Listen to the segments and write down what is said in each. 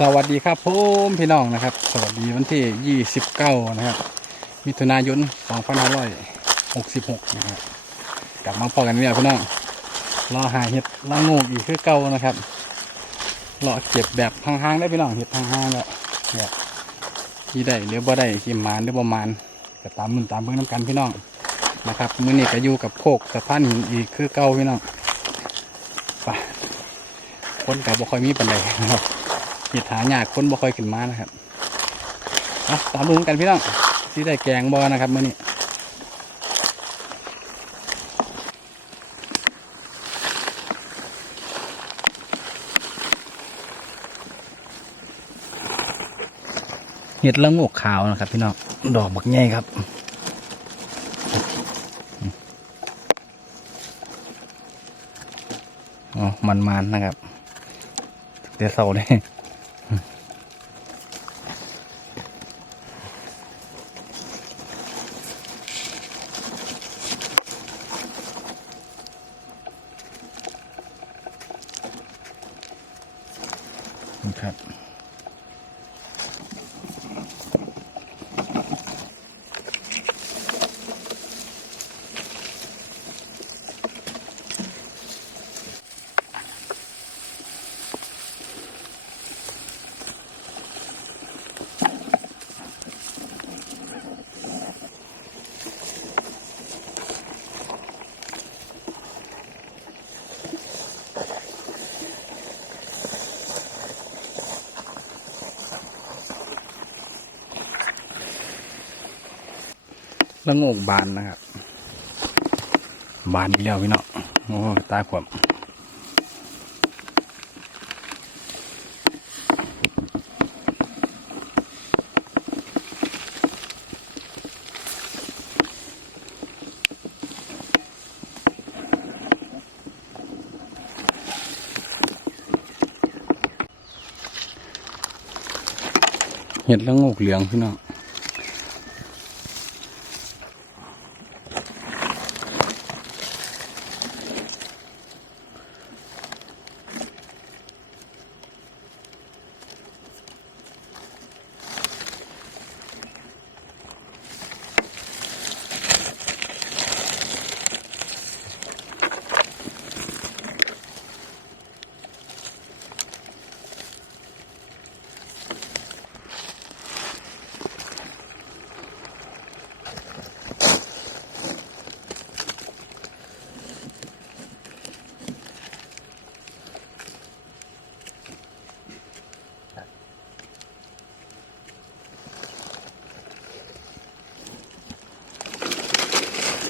สวัสดีครับผมพี่น้องนะครับ สวัสดีวันที่ 29 นะครับ มิถุนายน 2566 นะครับกลับมาพอกันเนี่ยพี่น้องรอหาเห็ดละโงกอีกคือเก่านะครับรอเก็บแบบห่างๆได้พี่น้องเห็ดห่างๆแล้วแบบที่ได้หรือบ่ได้ที่มานหรือบ่มานก็ตามมุนตามเบื้องน้ำกันพี่น้องนะครับมื้อนี้ก็อยู่กับโคกสะพานหินอีกคือเก่าพี่น้องไปคนกับบ่ค่อยมีปันใดนะครับ หิดหายากคนบ่ค่อยขึ้นมานะครับเอาตามดูกันพี่น้องที่ได้แกงบอนะครับมื่อนี้เห็ดละงกขาวนะครับ พี่น้องดอกบักใหญ่ครับอ๋อมันๆนะครับเดี๋ยวเสาเลย ครับ ละโงกบานนะครับ บานอีกแล้วพี่เน้องโอ้ตายขวบเห็ดละงกเหลืองพี่น้อง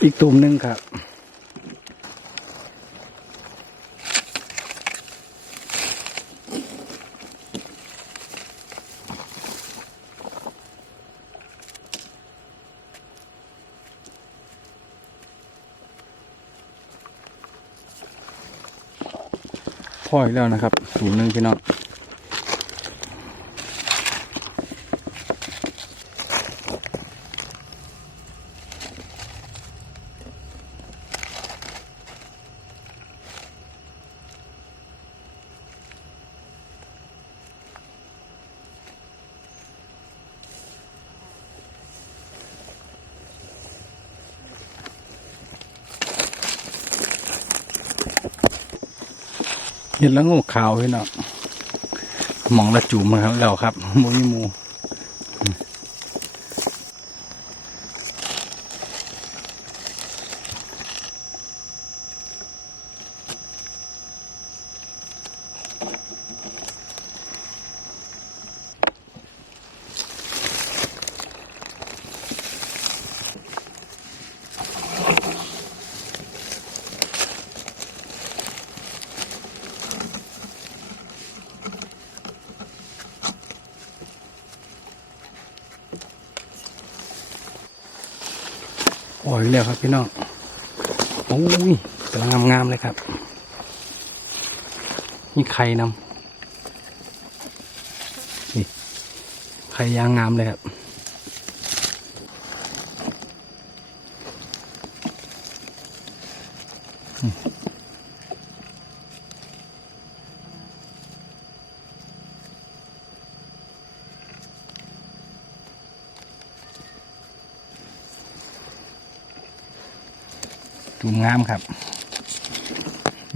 อีกตุ่มหนึ่งครับพออีกแล้วนะครับตุ่มหนึ่งพี่น้อง เห็นแล้วงูขาวพี่น้องมองละจุ่มครับแล้วครับมูนี่มู โอ้ยแล้วครับพี่น้องโอ้ยกำลังงามๆเลยครับนี่ไข่นำนี่ไข่ยางงามเลยครับ จุ่มงามครับ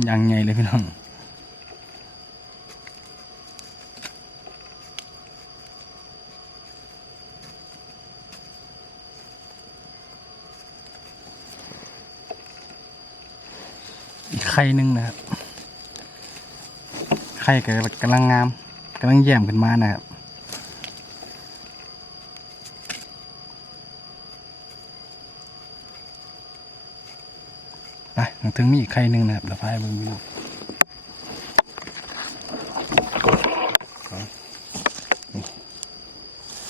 ยังไงเลยพี่น้องอีกไข่หนึ่งนะครับ ไข่กำลังงามกำลังแย้มขึ้นมานะครับ ไปถึงมีอีกไข่หนึ่งนะครับเราพายเบิ่งวิว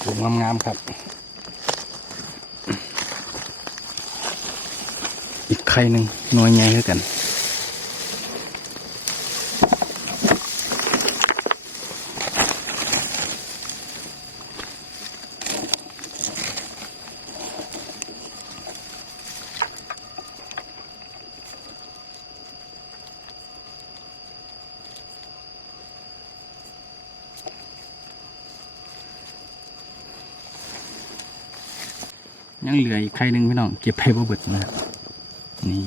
ดูงามๆครับ อีกไข่หนึ่งหน่วยใหญ่เท่ากัน ยังเหลืออีกไข่หนึ่งพี่น้องเก็บไปบ่เบิดนะครับนี่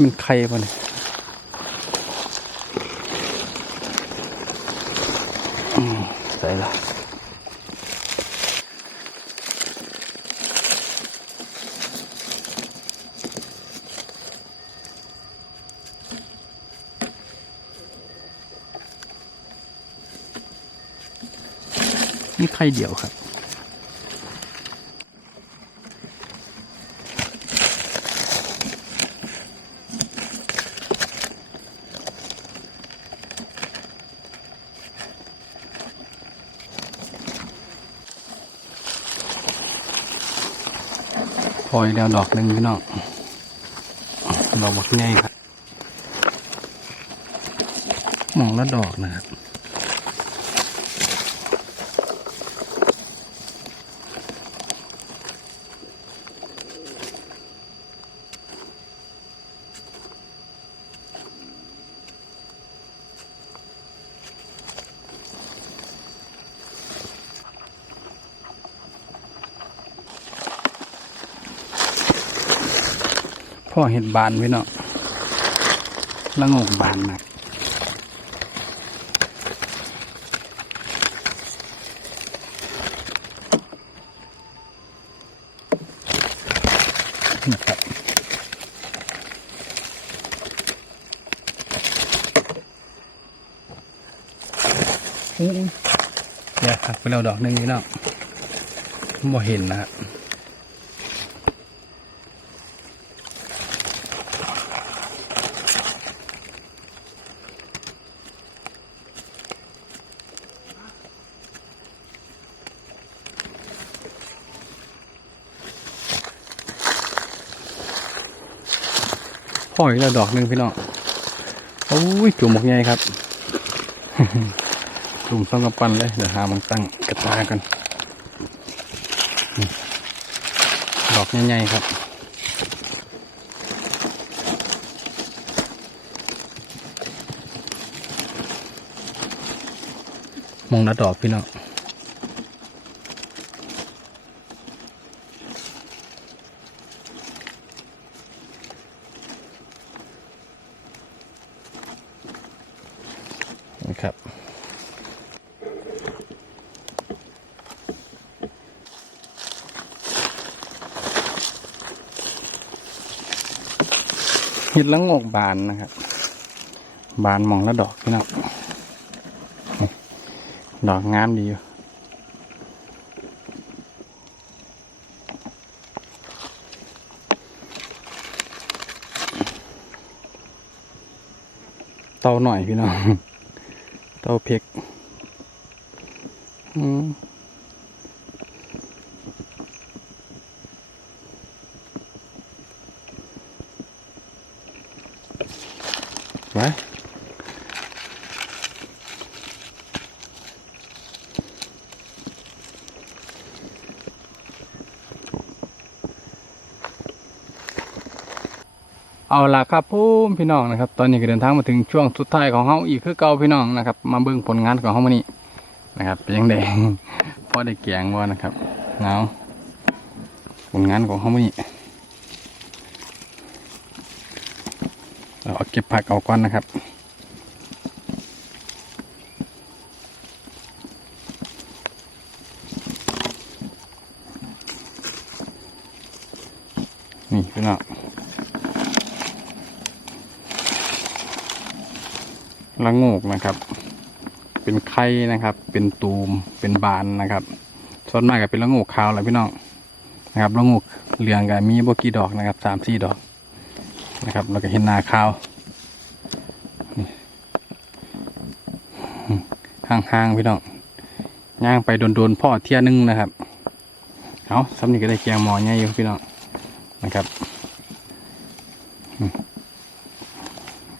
มันไข่ปะเนี่ยใส่ละ ไข่เดียวครับ พอยแล้วดอกหนึ่งพี่น้องดอกบักใหญ่ครับ มองแล้วดอกนะครับ พ่อเห็ดบานพี่เนาะละงกบานนะนะครับอู้ยเดี๋ยวหักไปแล้วดอกหนึ่งพี่เนาะบ่เห็นนะ พ่ออีกแล้วดอกหนึ่งพี่น้องโอ้ยจุ่มหมกใหญ่ครับจุ่มซ่องกระปั้นเลยเดี๋ยวหามันตั้งกระตากันดอกใหญ่ๆครับมองละดอกพี่น้อง เห็ดละโงกบานนะครับ บานมองแล้วดอกพี่น้องดอกงามดีอยู่เตาหน่อยพี่น้อง เตาเพกอืม เอาล่ะครับพุ่มพี่น้องนะครับ ตอนนี้ก็เดินทางมาถึงช่วงสุดท้ายของเฮาอีกคือเก่าพี่น้องนะครับ มาเบิ่งผลงานของเฮามื้อนี้นะครับเป็นยังไงพอได้แกงว่านะครับหนาวผลงานของเฮามื้อนี้เราเอาเก็บผักเอาก่อนนะครับ นี่พี่น้อง ละโงกนะครับ เป็นไข่นะครับ เป็นตูม เป็นบานนะครับส่วนมากก็เป็นละงกขาวแหละพี่น้องนะครับละงกเหลืองก็มีบกี่ดอกนะครับสามสี่ดอกนะครับ แล้วก็เห็นนาขาวห่างๆพี่น้องย่างไปโดนๆพ่อเที่ยนึงนะครับ เอาสำนีก็ได้แกงหมอใหญ่อยู่พี่น้องนะครับอืม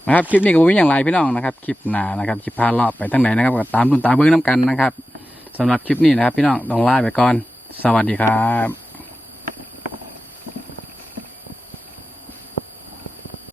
นะครับคลิปนี้ก็บ่งอย่างไรพี่น้องนะครับคลิปหนานะครับคลิปพาเลาะไปทั้งไหนนะครับก็ตามรุ่นตามเบิ้งน้ำกันนะครับสำหรับคลิปนี้นะครับ พี่น้องต้องลาไปก่อน สวัสดีครับ